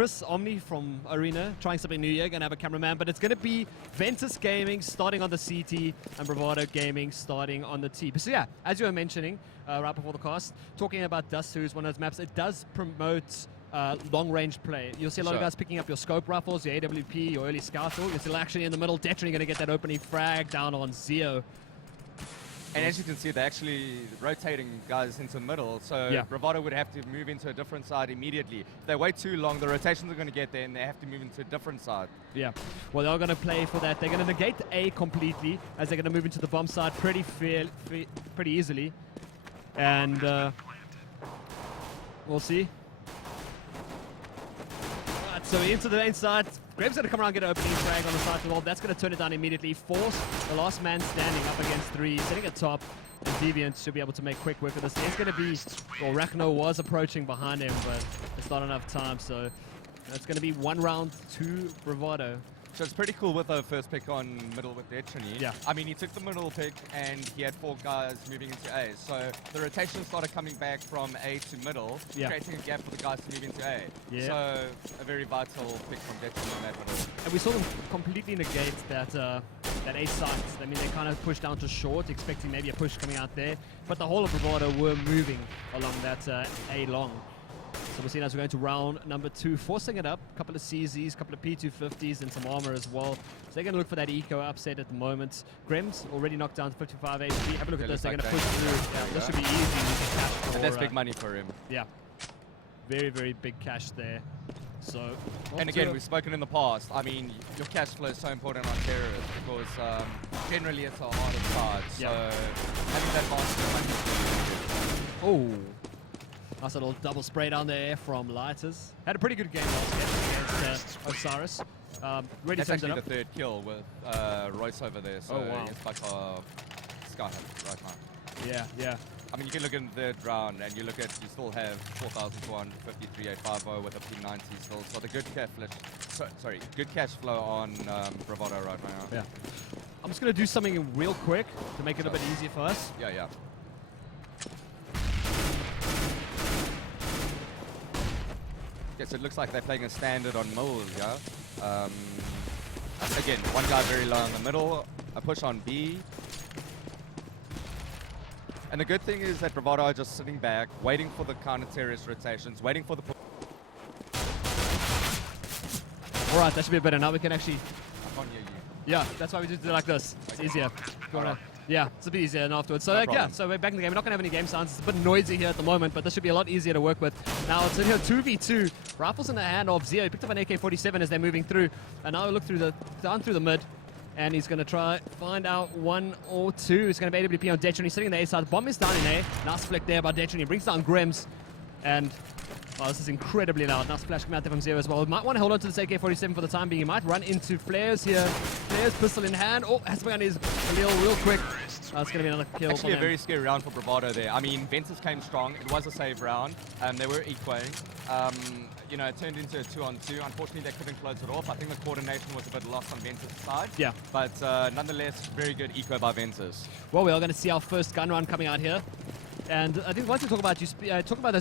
Chris Omni from Arena, trying something new here, going to have a cameraman, but it's going to be Ventus Gaming starting on the CT and Bravado Gaming starting on the T. But so yeah, as you were mentioning right before the cast, talking about Dust 2 is one of those maps, it does promote long-range play. You'll see a lot of guys picking up your scope rifles, your AWP, your early scout tool. You'll see actually in the middle, Detrony going to get that opening frag down on Zio. And as you can see, they're actually rotating guys into the middle, so Bravado would have to move into a different side immediately. If they wait too long, the rotations are going to get there and they have to move into a different side. Yeah, well, they're going to play for that. They're going to negate A completely, as they're going to move into the bomb side pretty easily. And we'll see. Right, so into the main side. Graves going to come around and get an opening frag on the side of the wall. That's going to turn it down immediately. Force the last man standing up against 3, sitting at top. And Deviant should be able to make quick work of this. There's going to be, well, Rachno was approaching behind him, but it's not enough time. So it's going to be 1 round to Bravado. So it's pretty cool with the first pick on middle with Detrony. Yeah. I mean, he took the middle pick and he had 4 guys moving into A. So the rotation started coming back from A to middle, creating a gap for the guys to move into A. Yeah. So a very vital pick from Detrony on that middle. And we saw them completely negate that A site. I mean, they kind of pushed down to short, expecting maybe a push coming out there. But the whole of Bravado were moving along that A long. So we're seeing as we're going to round number 2, forcing it up. A couple of CZs, a couple of P250s, and some armor as well. So they're going to look for that eco upset at the moment. Grims already knocked down to 55 HP. Have a look at this. They're going to push through. Yeah, this should be easy. Cash and that's big money for him. Yeah. Very, very big cash there. So, and again, we've spoken in the past. I mean, your cash flow is so important on terrorists because generally it's a harder side. So having that monster money. Oh. Nice little double spray down there from Lighters. Had a pretty good game last game against Osiris. Really That's actually the 3rd kill with Royce over there. So it's like a sky right now. Yeah. I mean, you can look in the 3rd round and you still have 4,453, 850 with a P90 still. So the good cash flow on Bravado right now. Yeah. I'm just going to do something real quick to make it a bit easier for us. Yeah. So it looks like they're playing a standard on middle, yeah? Again, 1 guy very low in the middle, a push on B. And the good thing is that Bravado are just sitting back, waiting for the counter-terrorist rotations, waiting for the... Alright, that should be a better. Now we can actually... I can't hear you. Yeah, that's why we just do it like this. It's easier. Yeah, it's a bit easier than afterwards. So so we're back in the game. We're not going to have any game sounds. It's a bit noisy here at the moment, but this should be a lot easier to work with. Now it's in here 2v2. Rifles in the hand of Zio. He picked up an AK-47 as they're moving through. And now we look down through the mid. And he's going to try find out 1 or 2. He's going to be AWP on Detrony. He's sitting in the A side. Bomb is down in A. Nice flick there by Detrony. Brings down Grims. And this is incredibly loud. Nice flash coming out there from Zio as well. We might want to hold on to this AK-47 for the time being. He might run into Flares here. Flares, pistol in hand. Oh, has to be on his real quick. That's going to be another kill. Actually, a very scary round for Bravado there. I mean, Ventus came strong. It was a save round. They were equaling. You know, it turned into a 2-on-2. Unfortunately, they couldn't close it off. I think the coordination was a bit lost on Ventus' side. Yeah. But nonetheless, very good eco by Ventus. Well, we are going to see our first gun run coming out here. And I think once we talk about those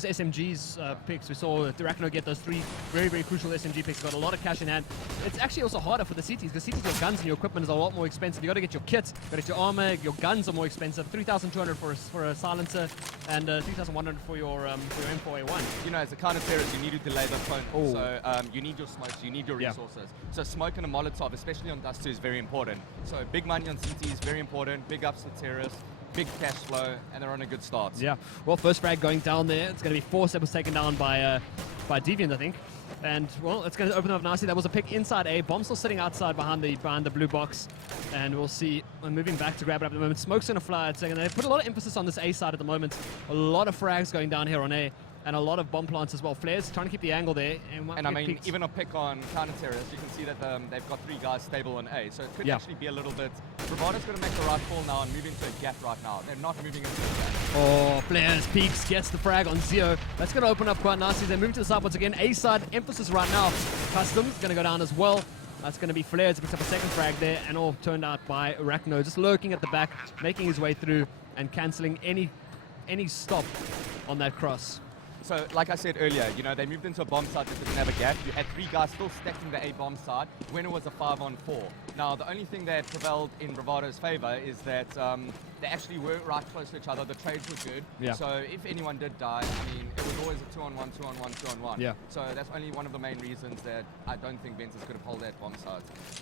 SMGs picks, we saw Rachno get those 3 very, very crucial SMG picks. Got a lot of cash in hand. It's actually also harder for the CTs because CTs, your guns and your equipment is a lot more expensive. You got to get your kit, got to get your armor. Your guns are more expensive. 3,200 for a silencer, and 3,100 for your M4A1. You know, as a counter-terrorist, you need to delay the point. So you need your smokes, you need your resources. So smoke and a Molotov, especially on Dust 2, is very important. So big money on CT is very important. Big ups to terrorists. Big cash flow, and they're on a good start. Yeah. Well, first frag going down there. It's going to be Force that was taken down by Deviant, I think. And, well, it's going to open up nicely. That was a pick inside A. Bomb still sitting outside behind the blue box. And we'll see. I'm moving back to grab it up at the moment. Smoke's going to fly at second. They put a lot of emphasis on this A side at the moment. A lot of frags going down here on A. And a lot of bomb plants as well. Flares trying to keep the angle there. And I mean, even a pick on counter-terrorists, you can see that they've got 3 guys stable on A. So it could actually be a little bit... Bravado's going to make the right call now and move into a gap right now. They're not moving into a gap. Oh, Flares peeks, gets the frag on Zio. That's going to open up quite nicely. They move to the side once again. A side, emphasis right now. Customs going to go down as well. That's going to be Flares. Picks up a second frag there, and all turned out by Rachno. Just lurking at the back, making his way through and cancelling any stop on that cross. So, like I said earlier, you know, they moved into a bomb site that didn't have a gap. You had 3 guys still stacking the A bomb site when it was a 5-on-4. Now, the only thing that prevailed in Bravado's favor is that they actually were right close to each other. The trades were good. Yeah. So, if anyone did die, I mean, it was always a 2-on-1, 2-on-1, 2-on-1. Yeah. So, that's only one of the main reasons that I don't think Ventus could have held that bomb site.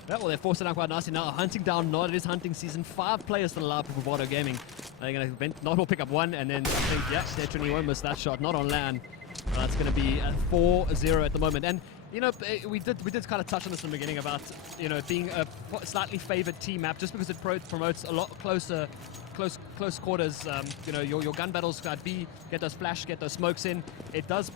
Yeah, well, they're forced it down quite nicely now. Hunting down Nod. It is hunting season. 5 players still allowed for Bravado Gaming. They're going to Nod will pick up 1, and then I think, yeah, Deviant won't miss that shot. Not on land. That's going to be a 4-0 at the moment. And, you know, we did kind of touch on this in the beginning about, you know, being a slightly favored team map just because it promotes a lot closer, close quarters. You know, your gun battles at B, get those flash, get those smokes in. It does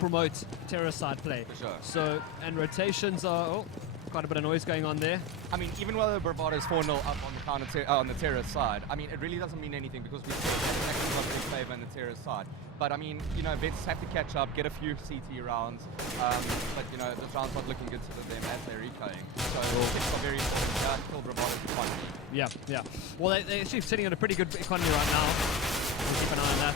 promote terrorist side play. For sure. So, and rotations are, quite a bit of noise going on there. I mean, even while the Bravado is 4-0 up on on the terrorist side, I mean, it really doesn't mean anything because we still have a big favor in the terrorist side. But I mean, you know, Ventus have to catch up, get a few CT rounds, but you know, the round's not looking good to them as they're recurring. So it's a very important to kill Bravado's economy. Yeah, yeah. Well, they're actually sitting on a pretty good economy right now. We'll keep an eye on that.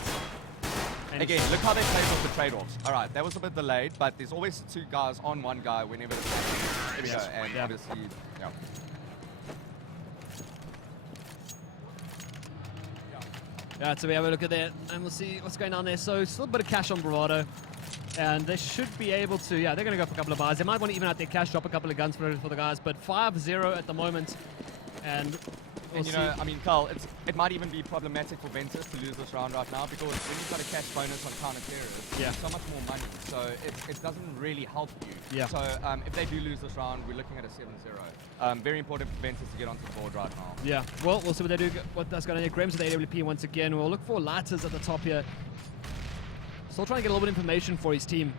And again, look how they played with the trade-offs. All right, that was a bit delayed, but there's always 2 guys on 1 guy whenever it's happening. There we go, and obviously, yeah. Yeah, so we have a look at that, and we'll see what's going on there. So still a bit of cash on Bravado, and they should be able to, yeah, they're going to go for a couple of buys. They might want to even out their cash, drop a couple of guns for the guys, but 5-0 at the moment, and we'll you know, I mean, Carl, it might even be problematic for Ventus to lose this round right now because when you've got a cash bonus on counter-terrorists, yeah, so much more money, so it doesn't really help you. Yeah. So if they do lose this round, we're looking at a 7-0. Very important for Ventus to get onto the board right now. Yeah, well, we'll see what they do, what that's going on here. Grams with AWP once again. We'll look for Lighters at the top here. Still trying to get a little bit of information for his team.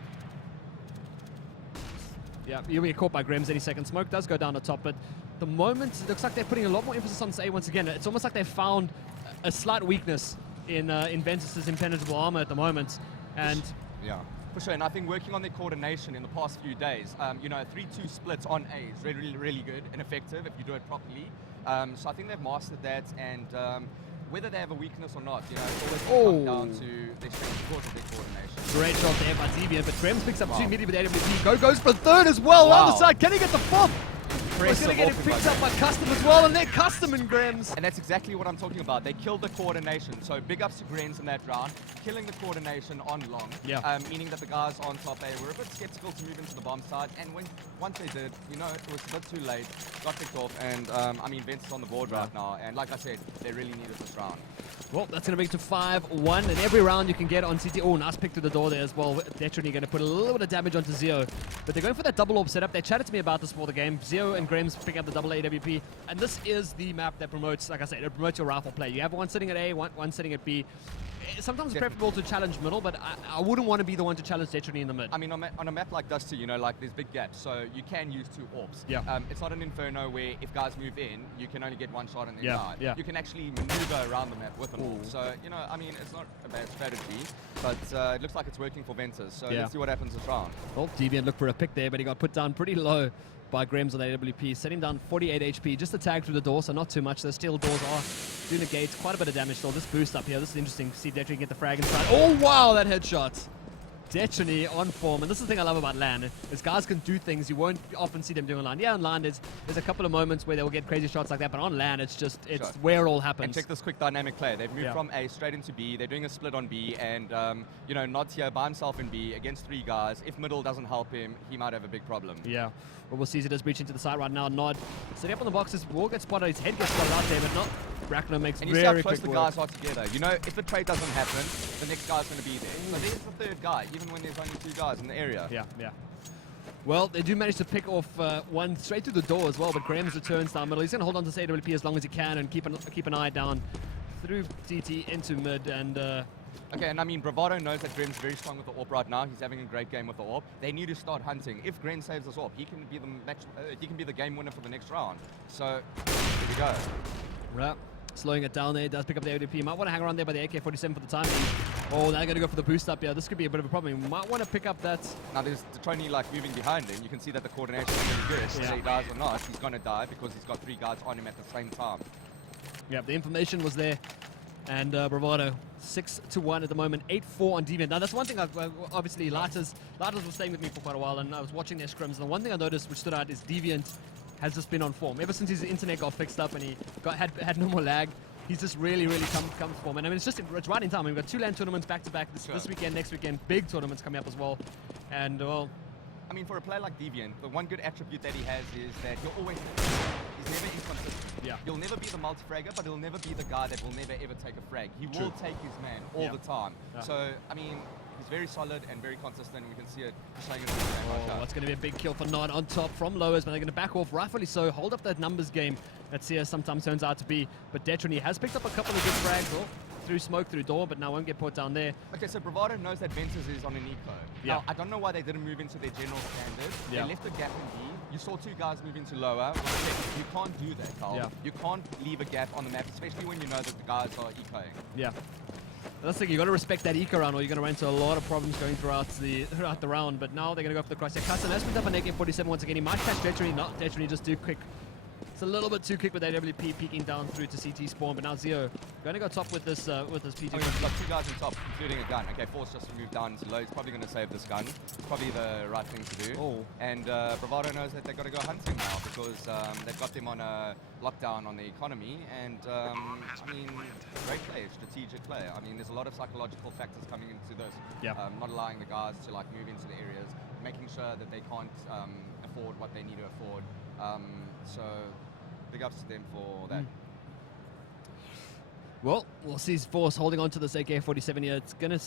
Yeah, he'll get caught by Grams any second. Smoke does go down the top, but the moment, it looks like they're putting a lot more emphasis on this A once again. It's almost like they've found a slight weakness in Ventus' impenetrable armor at the moment. And yeah, for sure. And I think working on their coordination in the past few days, you know, 3-2 splits on A is really, really good and effective if you do it properly. So I think they've mastered that, and whether they have a weakness or not, you know, it's always come down to their strength because of their coordination. Great shot there by Deviant, but Grams picks up 2 immediately with AWP. Goes for 3rd as well. On the side, can he get the 4th? He's going to get it picked up by Custom as well, and they're Custom and Grams. And that's exactly what I'm talking about. They killed the coordination. So big ups to Grams in that round, killing the coordination on long. Yeah. Meaning that the guys on top A were a bit skeptical to move into the bomb side, and once they did, you know, it was a bit too late, got picked off, and I mean, Ventus on the board right now, and like I said, they really needed this round. Well, that's going to bring it to 5-1, and every round you can get on CT. Oh, nice pick through the door there as well. Definitely going to put a little bit of damage onto Zio. But they're going for that double AWP setup. They chatted to me about this before the game. Zio and Grams picking up the double AWP, and this is the map that promotes, like I said, it promotes your rifle play. You have one sitting at A, one sitting at B. Sometimes it's preferable to challenge middle, but I wouldn't want to be the one to challenge Detrony in the mid. I mean, on a map like this too, you know, like there's big gaps, so you can use 2 AWPs. Yeah. It's not an Inferno where if guys move in, you can only get 1 shot and then die. Yeah. You can actually maneuver around the map with an AWP. So, you know, I mean, it's not a bad strategy, but it looks like it's working for Ventus. So let's see what happens this round. Well, Deviant looked for a pick there, but he got put down pretty low by Grams on AWP, setting down 48 HP. Just a tag through the door, so not too much. The steel doors are doing the gates. Quite a bit of damage still. This boost up here, this is interesting. See Detrony get the frag inside. Oh, wow, that headshot. Detrony on form, and this is the thing I love about LAN, is guys can do things you won't often see them doing on LAN. Yeah, on LAN there's a couple of moments where they'll get crazy shots like that, but on LAN it's just, it's where it all happens. And check this quick dynamic play. They've moved from A straight into B. They're doing a split on B, and you know, Nod's here by himself in B against 3 guys. If middle doesn't help him, he might have a big problem. Yeah. Well, we'll see as it does breach into the side right now. Nod sitting up on the boxes, will get spotted, his head gets spotted out there, but not. Brackner makes and you see how close quick the work. guys are together. You know, if the trade doesn't happen, the next guy's going to be there. So there's the 3rd guy, even when there's only 2 guys in the area. Yeah, yeah. Well, they do manage to pick off one straight through the door as well, but Grams returns down middle. He's going to hold on to this AWP as long as he can and keep an eye down through CT into mid. And okay, and I mean, Bravado knows that Grams is very strong with the AWP right now. He's having a great game with the AWP. They need to start hunting. If Grams saves this AWP, he can be the game winner for the next round. So, here we go. Right. Slowing it down there, does pick up the AWP. Might want to hang around there by the AK-47 for the time being. Oh, they're going to go for the boost up here. This could be a bit of a problem. You might want to pick up that. Now there's Detrony like moving behind him. You can see that the coordination is really good. Whether he dies or not, he's going to die because he's got 3 guards on him at the same time. Yeah, the information was there. And Bravado 6-1 at the moment, 8-4 on Deviant. Now that's one thing obviously Lighters was staying with me for quite a while, and I was watching their scrims, and the one thing I noticed which stood out is Deviant has just been on form. Ever since his internet got fixed up and he had no more lag, he's just really come to form. And I mean, it's right in time. We've got 2 LAN tournaments back to back this weekend, next weekend, big tournaments coming up as well. And well, I mean, for a player like Deviant, the one good attribute that he has is that he'll always he's never inconsistent. Yeah. He'll never be the multi-fragger, but he'll never be the guy that will never ever take a frag. He will take his man all the time. Yeah. So, I mean, he's very solid and very consistent. We can see it showing in the game. That's going to be a big kill for Nod on top from lowers, but they're going to back off, rightfully so, hold up that numbers game that CS sometimes turns out to be. But Detrony has picked up a couple of good frags, through smoke, through door, but now won't get put down there. Okay, so Bravado knows that Ventus is on an eco. Yeah. Now, I don't know why they didn't move into their general standard. Yeah. They left a gap in B. You saw 2 guys move into lower. You can't do that, Carl. Yeah. You can't leave a gap on the map, especially when you know that the guys are ecoing. Yeah. That's the thing, you got to respect that eco round, or you're going to run into a lot of problems going throughout the round. But now they're going to go for the Corsair. Custom has picked up an AK-47 once again. He might catch Detrony, not Detrony, just do quick. It's a little bit too quick with AWP peeking down through to CT spawn, but now Zio going to go top with this PT. We've got 2 guys on top, including a gun. Okay, Force just moved down into low. He's probably going to save this gun. It's probably the right thing to do. Oh. And Bravado knows that they've got to go hunting now because they've got them on a lockdown on the economy. And I mean, great play, strategic play. I mean, there's a lot of psychological factors coming into this. Yeah. Not allowing the guys to like move into the areas, making sure that they can't afford what they need to afford. So big ups to them for that. Well, we'll see Force holding on to this AK-47 here. It's going to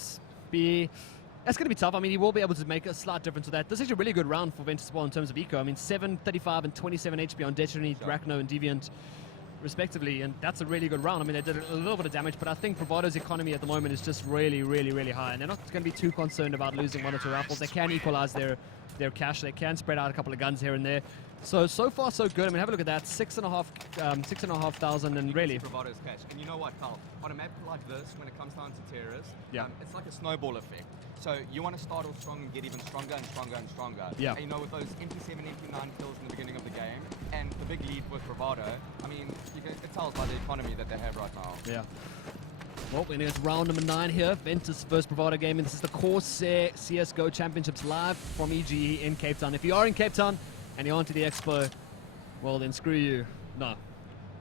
be tough. I mean, he will be able to make a slight difference with that. This is a really good round for Ventus in terms of eco. I mean, 7, 35, and 27 HP on Detrony, Rachno, and Deviant, respectively, and that's a really good round. I mean, they did a little bit of damage, but I think Bravado's economy at the moment is just really high, and they're not going to be too concerned about losing 1 or 2 rifles. They can equalize their cash. They can spread out a couple of guns here and there. So far, so good. I mean, have a look at that. 6,500, and really. Bravado's cash. And you know what, Carl? On a map like this, when it comes down to terrorists, yeah. It's like a snowball effect. So you want to start off strong and get even stronger and stronger and stronger. Yeah. And you know, with those MP7, MP9 kills in the beginning of the game, and the big lead with Bravado, I mean, it tells by the economy that they have right now. Yeah. Well, we're going to get round number 9 here. Ventus first Bravado game, and this is the Corsair CS GO Championships live from EGE in Cape Town. If you are in Cape Town and you're onto the expo, well then screw you. No,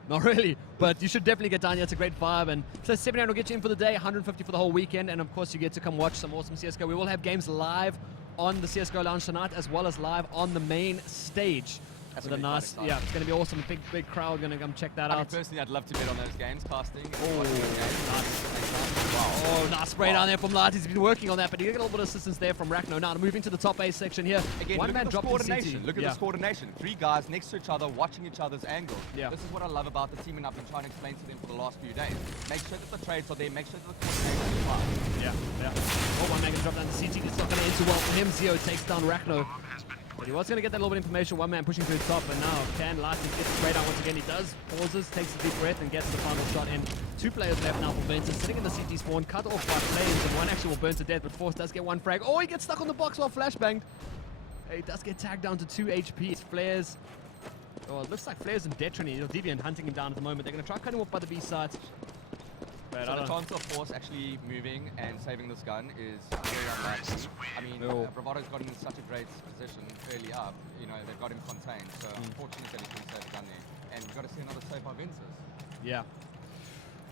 not really, but you should definitely get down here. It's a great vibe, and so 79 will get you in for the day, 150 for the whole weekend, and of course you get to come watch some awesome CSGO. We will have games live on the CSGO Lounge tonight, as well as live on the main stage. That's with a nice, yeah, it's going to be awesome. Big crowd going to come check that out. Personally, I'd love to bet on those games, casting. Oh, nice spray down there from Light. He's been working on that, but he got a little bit of assistance there from Rachno. Now moving to the top A section here. Again, one man dropped coordination. Look at this coordination. 3 guys next to each other, watching each other's angles. Yeah. This is what I love about the team, and I've been trying to explain to them for the last few days. Make sure that the trades are there. Make sure that the coordination is right. Yeah. Oh, one man can drop down to CT. It's not going to end too well for him. Zio takes down Rachno. But he was going to get that little bit of information. One man pushing through the top, and now can Lighty get sprayed out once again. He does, pauses, takes a deep breath, and gets the final shot in. 2 players left now for Ventus, sitting in the CT spawn, cut off by flames, and one actually will burn to death, but Force does get 1 frag. Oh, he gets stuck on the box while flashbanged. He does get tagged down to 2 HP. It's Flares. Oh, it looks like Flares and Detrony, Deviant hunting him down at the moment. They're going to try cutting him off by the B side. So the chance of Force actually moving and saving this gun is very unlikely. I mean, Bravado's got him in such a great position early up. You know, they've got him contained. So unfortunate that he couldn't save the gun there. And we've got to see another save by Ventus. Yeah.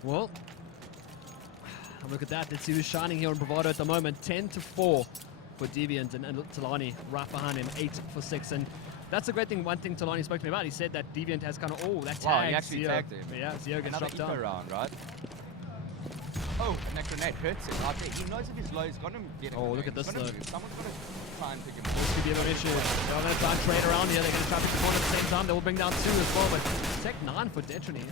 Well, look at that. Let's see who's shining here on Bravado at the moment. 10-4 for Deviant, and Talani right behind him, 8 for 6. And that's a great thing. One thing Talani spoke to me about, he said that Deviant has kind of, that tag. Wow, he actually tagged him. Yeah, Zio gets dropped down. Round, right? Oh, and that grenade hurts him. Okay, he knows if he's low, he's going to get him. Oh, look at this though. Someone's going to try and pick him up. This could be a bit of an issue. They're going to try and trade around here. They're going to try to pick the corner at the same time. They will bring down 2 as well, but Tech 9 for Detrony.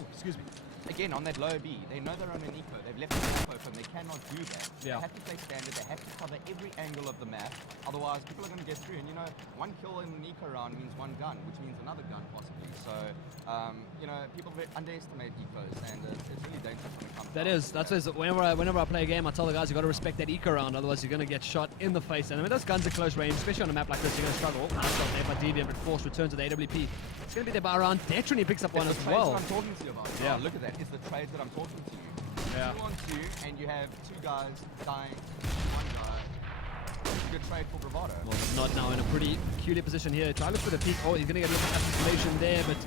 Oh, excuse me. Again, on that low B, they know they're on an eco. They've left the map open. They cannot do that. Yeah. They have to play standard. They have to cover every angle of the map. Otherwise, people are going to get through. And, you know, 1 kill in an eco round means 1 gun, which means another gun possibly. So, you know, people underestimate ecos, and it's really dangerous when it comes to that. Whenever I play a game, I tell the guys, you've got to respect that eco round, otherwise you're going to get shot in the face. And I mean, those guns are close range, especially on a map like this, you're going to struggle. Nice shot there by Deviant, but Force returns to the AWP. It's going to be there by around. Detrony picks up one It's as the trades well. that I'm talking to you about. Yeah. Oh, look at that. It's the trades that I'm talking to you. Yeah. 2 on 2, and you have 2 guys dying, 1 guy. It's a good trade for Bravado. Well, not now in a pretty peculiar position here. Try to look for the peak. Oh, he's going to get a little bit of isolation there, but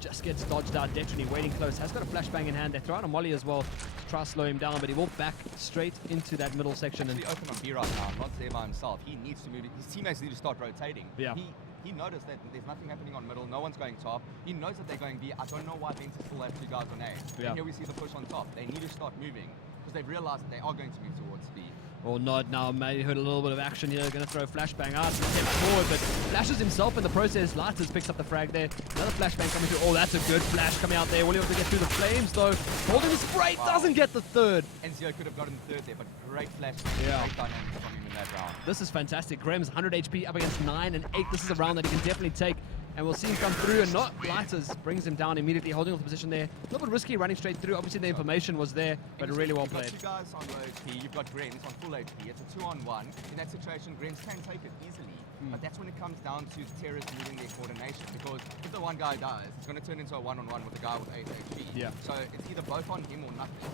just gets dodged out. Detrony waiting close. Has got a flashbang in hand. They throw out a molly as well to try to slow him down, but he will back straight into that middle section. And He's open on B right now, not there by himself. He needs to move. His teammates need to start rotating. Yeah. He noticed that there's nothing happening on middle, no one's going top. He knows that they're going B. I don't know why Ventus still have 2 guys on A. Yeah. And here we see the push on top. They need to start moving because they've realized that they are going to move towards B. or not now. Maybe heard a little bit of action here. Going to throw a flashbang out. Step forward, but flashes himself in the process. Lighters picks up the frag there. Another flashbang coming through. Oh, that's a good flash coming out there. Will he able to get through the flames though? Holding the spray, doesn't get the third. NCO could have gotten the third there, but great flash. Yeah. Great dynamics from him in that round. This is fantastic. Graham's 100 HP up against 9 and 8. This is a round that he can definitely take. And we'll see him come through, and not Lighters brings him down immediately, holding on the position there. A little bit risky running straight through. Obviously the information was there, but really well played. You've got 2 guys on low HP, you've got Grens on full HP. It's a 2-on-1. In that situation, Grens can take it easily. But that's when it comes down to terrorists moving their coordination, because if the one guy dies, it's going to turn into a 1-on-1 with a guy with 8 HP. Yeah. So it's either both on him or nothing.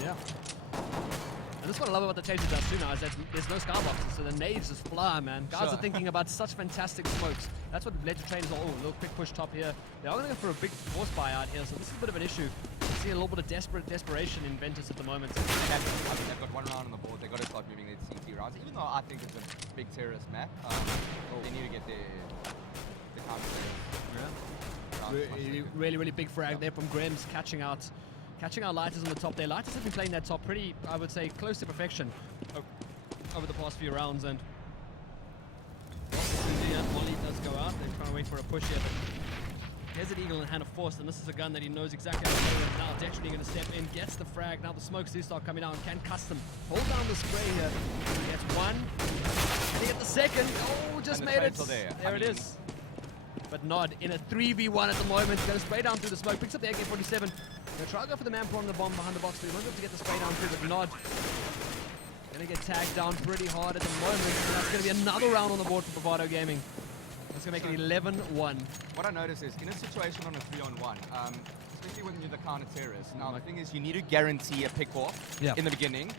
Yeah. And this is what I love about the changes does too now, is that there's no skyboxes, so the nades just fly, man. Guys are thinking about such fantastic smokes. That's what led to trainers. Oh, a little quick push top here. They are going to go for a big force buyout here, so this is a bit of an issue. You see a little bit of desperation in Ventus at the moment. I mean, they've got 1 round on the board. They've got to start moving their CT rounds. Even though I think it's a big terrorist map, they need to get the counter. Really big frag there from Grims, catching out Lighters on the top there. Lighters have been playing that top pretty, I would say, close to perfection over the past few rounds. And Molly does go out. They're trying to wait for a push here. But Desert Eagle in hand of force, and this is a gun that he knows exactly how to play with. Now Detrony going to step in, gets the frag. Now the smokes do start coming down. Can custom hold down the spray here. He gets one. And he gets the second. Oh, just made it. There it is. But Nod in a 3v1 at the moment. Going to spray down through the smoke. Picks up the AK-47. Going to try to go for the man prawn the bomb behind the box. But he won't be able to get the spray down through. But Nod going to get tagged down pretty hard at the moment. And that's going to be another round on the board for Bravado Gaming. That's going to make it 11-1. What I notice is, in a situation on a 3-on-1, especially when you're the counter-terrorist, now the thing is you need to guarantee a pick off in the beginning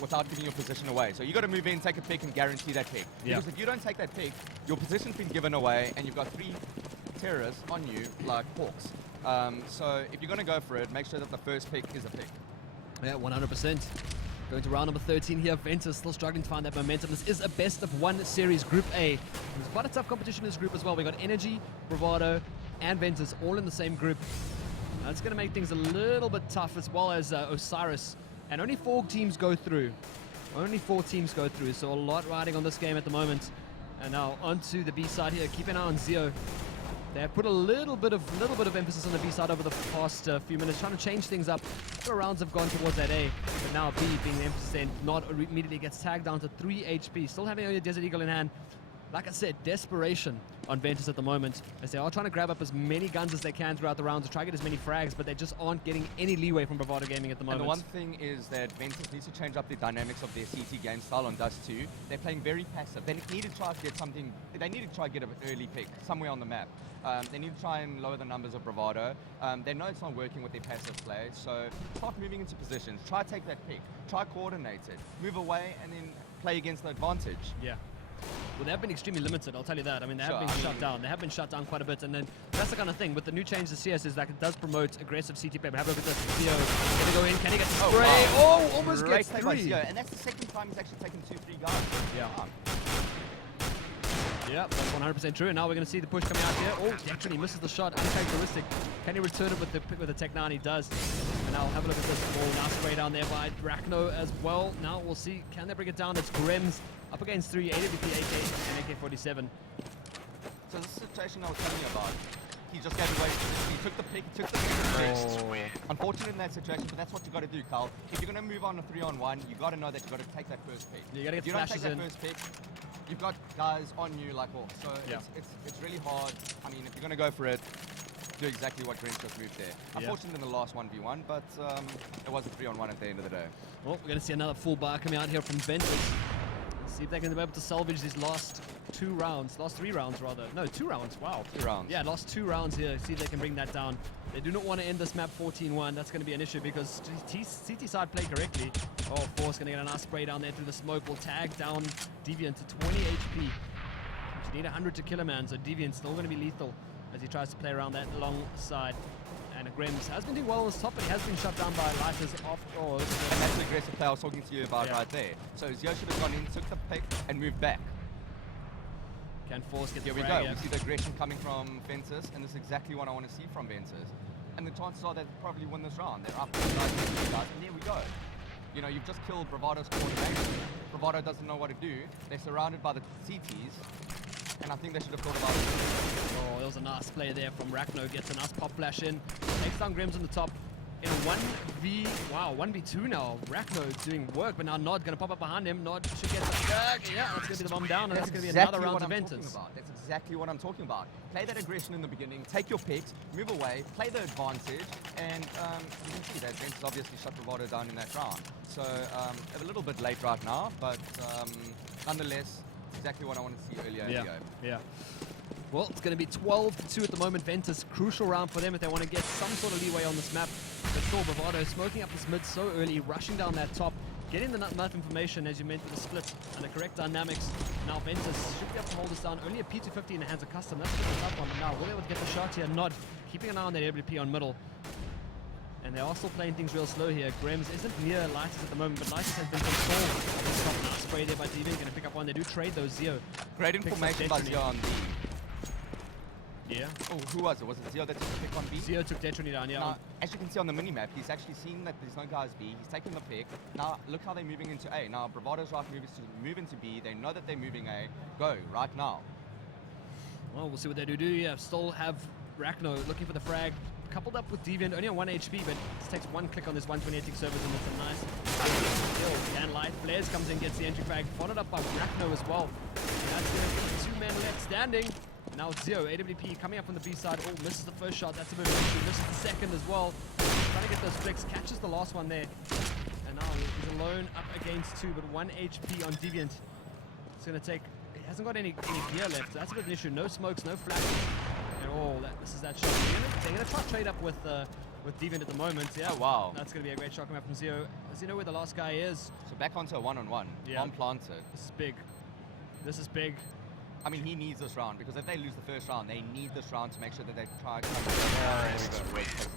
without giving your position away. So you got to move in, take a pick, and guarantee that pick. Because if you don't take that pick, your position's been given away, and you've got 3 terrorists on you like hawks. So if you're going to go for it, make sure that the first pick is a pick. Yeah, 100%. Going to round number 13 here. Ventus still struggling to find that momentum. This is a best of 1 series, Group A. There's quite a tough competition in this group as well. We got Energy, Bravado, and Ventus all in the same group. That's going to make things a little bit tough, as well as Osiris. And only 4 teams go through. Only 4 teams go through, so a lot riding on this game at the moment. And now onto the B side here. Keep an eye on Zeo. They have put a little bit of emphasis on the B side over the past few minutes, trying to change things up. The rounds have gone towards that A, but now B being the emphasis, and Nod immediately gets tagged down to 3 HP. Still having only a Desert Eagle in hand. Like I said, desperation on Ventus at the moment, as they are trying to grab up as many guns as they can throughout the round to try to get as many frags, but they just aren't getting any leeway from Bravado Gaming at the moment. And the one thing is that Ventus needs to change up the dynamics of their CT game style on Dust 2. They're playing very passive. They need to try to get something, they need to try to get an early pick somewhere on the map. They need to try and lower the numbers of Bravado. They know it's not working with their passive play, so start moving into positions. Try to take that pick. Try coordinate it. Move away and then play against the advantage. Yeah. Well, they have been extremely limited, I'll tell you that. I mean, they have been shut down. They have been shut down quite a bit, and then that's the kind of thing. With the new change to CS is that it does promote aggressive CT play. But have a look at this. Theo, going to go in. Can he get the spray? Wow. Oh, almost gets 3. And that's the second time he's actually taken 2-3 guys. Yeah, that's 100% true. And now we're going to see the push coming out here. Oh, Detrony misses the shot. Uncharacteristic. Can he return it with the Tech 9? He does. And now have a look at this ball. Now spray down there by Drachno as well. Now we'll see. Can they bring it down? It's Grims up against 3 AWP, AK, and AK-47. So this is the situation I was telling you about. He just gave away. He took the pick. He took the pick first. Unfortunate in that situation, but that's what you got to do, Carl. If you're going to move on a 3-on-1, you got to know that you got to take that first pick. You got to get if you don't take flashes that in. first pick, you've got guys on you like hawks. So it's really hard. I mean, if you're going to go for it, do exactly what Green just moved there. Unfortunate in the last 1v1, but it was a 3-on-1 at the end of the day. Well, we're going to see another full bar coming out here from Ventus. See if they can be able to salvage these last 3 rounds rather. No, 2 rounds, wow. 2 rounds. Yeah, last 2 rounds here. See if they can bring that down. They do not want to end this map 14-1. That's going to be an issue because CT side played correctly. Oh, Force going to get a nice spray down there through the smoke. Will tag down Deviant to 20 HP. You need 100 to kill a man, so Deviant's still going to be lethal as he tries to play around that long side. And Grims has been doing well on this top, but he has been shut down by Lighters after all. And that's the aggressive play I was talking to you about right there. So Zio should have gone in, took the pick, and moved back. Can Force get the Here we frag, go. We see the aggression coming from Ventus, and this is exactly what I want to see from Ventus. And the chances are they'll probably win this round. They're up to guys, and there we go. You know, you've just killed Bravado's coordination. Bravado doesn't know what to do. They're surrounded by the CTs, and I think they should have thought about it. Oh, there was a nice play there from Rachno. Gets a nice pop flash in. Takes down Grims on the top. In a 1v2 now. Rachno doing work, but now Nod going to pop up behind him. Nod should get the frag. Yeah, that's going to be the bomb down, and that's going to be another round of Ventus. That's exactly what I'm talking about. Play that aggression in the beginning, take your picks, move away, play the advantage, and you can see that Ventus obviously shut Bravado down in that round. So a little bit late right now, but nonetheless, exactly what I want to see earlier in the game. Yeah. Well, it's going to be 12-2 at the moment. Ventus, crucial round for them if they want to get some sort of leeway on this map. But still, Bravado smoking up this mid so early, rushing down that top, getting enough information as you meant with the split and the correct dynamics. Now Ventus should be able to hold this down. Only a P250 in the hands of Custom. That's a tough one. But now, will they able to get the shot here? Nod, keeping an eye on that AWP on middle. And they are still playing things real slow here. Grims isn't near Lighters at the moment, but Lighters has been controlled. Nice spray there by Deviant. Going to pick up one. They do trade those Zio. Great information by Zio on B. Yeah. Oh, who was it? Was it Zio that took the pick on B? Zio took Detrony down, yeah. Now, as you can see on the minimap, he's actually seen that there's no guys B. He's taking the pick. Now, look how they're moving into A. Now, Bravado's right move is to move into B. They know that they're moving A. Go, right now. Well, we'll see what they do. Yeah, still have Rachno looking for the frag. Coupled up with Deviant, only on 1 HP, but it takes one click on this 128 servers, and it's a nice kill. Dan Light, Flares comes in, gets the entry frag, followed up by Rachno as well. That's going to be 2 men left standing. Now Zio, AWP coming up on the B side. Oh, misses the first shot. That's a bit of an issue. Misses the second as well. Trying to get those flicks. Catches the last one there. And now he's alone up against 2, but 1 HP on Deviant. It's going to take... He hasn't got any gear left, so that's a bit of an issue. No smokes, no flashes. And oh, this is that shot. They're going to try to trade up with Deviant at the moment. Yeah, wow. That's going to be a great shot coming up from Zio. Does he know where the last guy is? So back onto a 1-on-1. Yeah. Bomb planted. This is big. This is big. I mean, he needs this round, because if they lose the first round, they need this round to make sure that they try to cover it.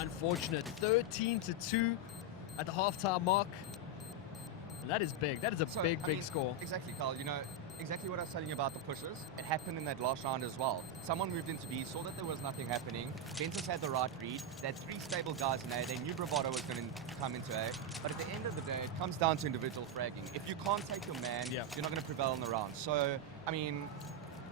Unfortunate. 13-2 at the halftime mark. And that is big. That is a big score. Exactly, Carl. You know, exactly what I was telling you about the pushes. It happened in that last round as well. Someone moved into B, saw that there was nothing happening. Ventus had the right read. They had 3 stable guys in A. They knew Bravado was going to come into A. But at the end of the day, it comes down to individual fragging. If you can't take your man, you're not going to prevail in the round. So, I mean,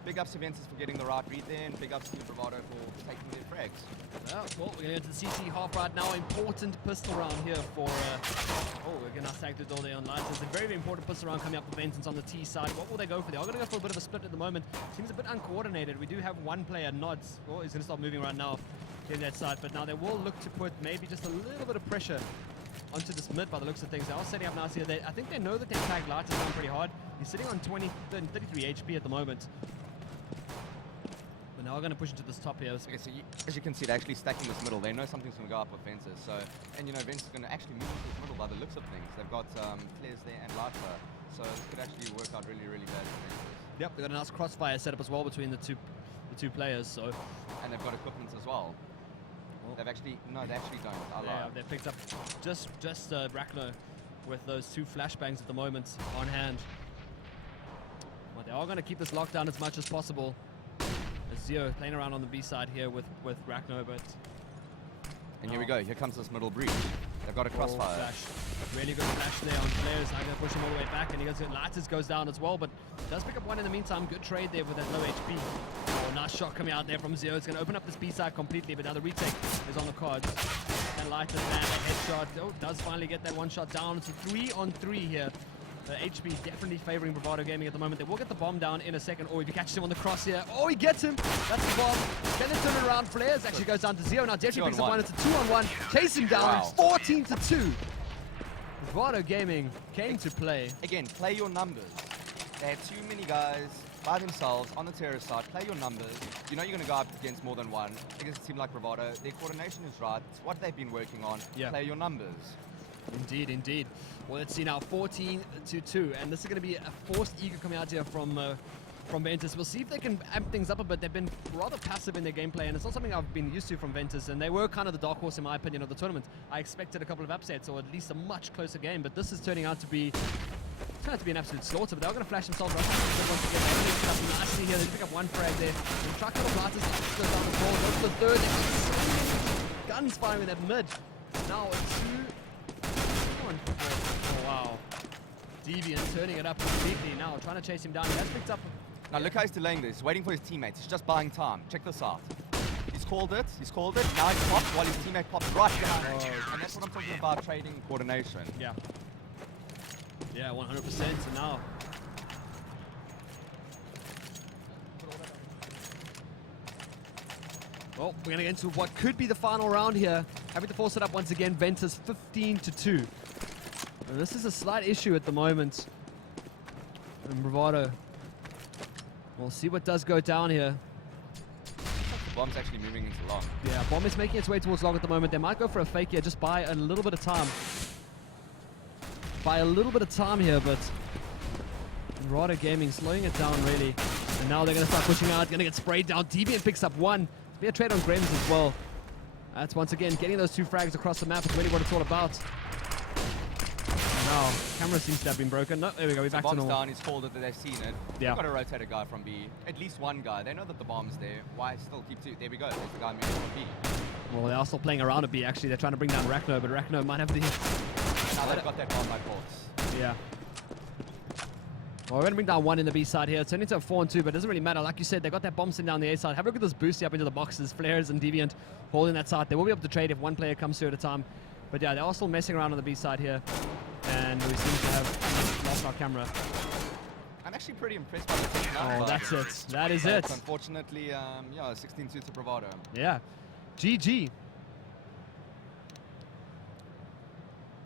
big ups to Ventus for getting the right read there, and big ups to Bravado for taking their frags. Well, we're going to the CT half right now. Important pistol round here for... we're going to tag the all day on Lighters. It's a very, very important pistol round coming up for Ventus on the T side. What will they go for? They are going to go for a bit of a split at the moment. Seems a bit uncoordinated. We do have one player, Nods. Well, he's going to start moving right now in that side. But now they will look to put maybe just a little bit of pressure onto this mid by the looks of things. They are setting up now here. I think they know that they tag Lighters down pretty hard. He's sitting on 33 HP at the moment. Now we're going to push into this top here. Okay, so as you can see, they're actually stacking this middle. They know something's going to go up with Ventus. So, and you know, Ventus is going to actually move into this middle by the looks of things. They've got Flares there and Lighter. So this could actually work out really, really bad for Ventus. Yep, they've got a nice crossfire set up as well between the two players. So, and they've got equipment as well. They've actually, no, they actually don't. Yeah, they picked up just Rachno with those 2 flashbangs at the moment on hand. But they are going to keep this lockdown as much as possible. Zio playing around on the B side here with Rachno, but... And here we go. Here comes this middle breach. They've got a crossfire. Flash. Really good flash there on Flares. I'm going to push him all the way back, and he goes. Lighters goes down as well, but does pick up one in the meantime. Good trade there with that low HP. Oh, nice shot coming out there from Zio. It's going to open up this B side completely, but now the retake is on the cards. And Lighters land a headshot. Oh, does finally get that one shot down. It's a 3-on-3 here. HP definitely favoring Bravado Gaming at the moment. They will get the bomb down in a second. Oh, if he catches him on the cross here. Oh, he gets him. That's the bomb. Can they turn it around? Flares actually goes down to Zio. Now Deviant picks up one. It's a 2-on-1. Chase him down. 14-2. Bravado Gaming came to play. Again, play your numbers. They had too many guys by themselves on the terrorist side. Play your numbers. You know you're going to go up against more than one. Against a team like Bravado, their coordination is right. It's what they've been working on. Yeah. Play your numbers. Indeed, indeed. Well, let's see now, 14-2, and this is going to be a forced eagle coming out here from Ventus. We'll see if they can amp things up a bit. They've been rather passive in their gameplay, and it's not something I've been used to from Ventus, and they were kind of the dark horse, in my opinion, of the tournament. I expected a couple of upsets, or at least a much closer game, but this is turning out to be an absolute slaughter. But they're going to flash themselves right once again. They pick up nicely here. They pick up one frag there. And truck out of Blighters goes down the floor. Goes to the third. They've got so many guns firing in that mid. Now a 2-1. Oh, wow. Deviant turning it up completely now, trying to chase him down. He has picked up. Now look how he's delaying this. He's waiting for his teammates. He's just buying time. Check this out. He's called it. He's called it. Now he's popped while his teammate pops right down. Oh. And that's what I'm talking about, trading coordination. Yeah. Yeah, 100%. So now. Well, we're going to get into what could be the final round here. Having to force it up once again. Ventus 15-2. And this is a slight issue at the moment. And Bravado. We'll see what does go down here. The bomb's actually moving into long. Yeah, bomb is making its way towards long at the moment. They might go for a fake here, just buy a little bit of time. Buy a little bit of time here, but Bravado Gaming slowing it down really. And now they're going to start pushing out, going to get sprayed down. Deviant picks up one. It's be a trade on Grims as well. That's once again getting those 2 frags across the map is really what it's all about. Now, camera seems to have been broken. No, there we go, we're back to normal. Bomb's down, he's called it, that they've seen it. Yeah. They've got to rotate a guy from B. At least one guy. They know that the bomb's there. Why still keep 2? There we go. There's the guy moving from B. Well, they are still playing around a B actually. They're trying to bring down Rachno, but Rachno might have the... Now they've got that bomb by force. Yeah. Well, we're going to bring down one in the B side here. It's turning into a 4-2, but it doesn't really matter. Like you said, they got that bomb sitting down the A side. Have a look at this boosty up into the boxes. Flares and Deviant holding that side. They will be able to trade if one player comes through at a time. But yeah, they're all still messing around on the B side here. And we seem to have lost our camera. I'm actually pretty impressed by the team. Oh, that's it. That is but it. Unfortunately, yeah, 16-2 to Bravado. Yeah. GG.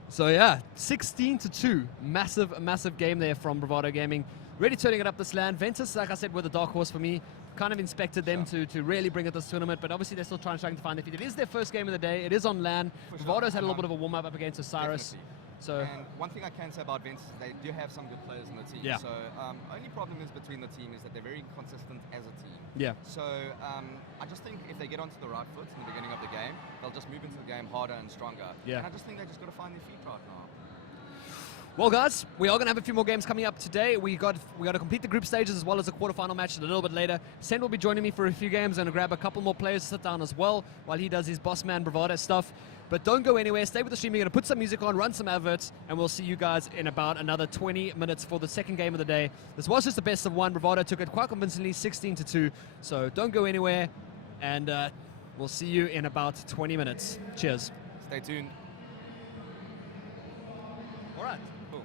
So yeah, 16-2. Massive game there from Bravado Gaming. Really turning it up this land. Ventus, like I said, were the dark horse for me. Kind of inspected them to really bring it this tournament, but obviously they're still trying to find their feet. It is their first game of the day. It is on LAN. Bravado's had a little bit of a warm-up up against Osiris. Definitely. So and one thing I can say about Ventus is they do have some good players in the team. Yeah. So only problem is between the team is that they're very inconsistent as a team. yeah. So I just think if they get onto the right foot in the beginning of the game, they'll just move into the game harder and stronger. Yeah. And I just think they just got to find their feet right now. Well, guys, we are going to have a few more games coming up today. We got to complete the group stages as well as the quarterfinal match a little bit later. Sen will be joining me for a few games and grab a couple more players to sit down as well while he does his boss man Bravado stuff. But don't go anywhere. Stay with the stream. We're going to put some music on, run some adverts, and we'll see you guys in about another 20 minutes for the second game of the day. This was just the best of one. Bravado took it quite convincingly, 16-2. So don't go anywhere, and we'll see you in about 20 minutes. Cheers. Stay tuned. All right. Boom.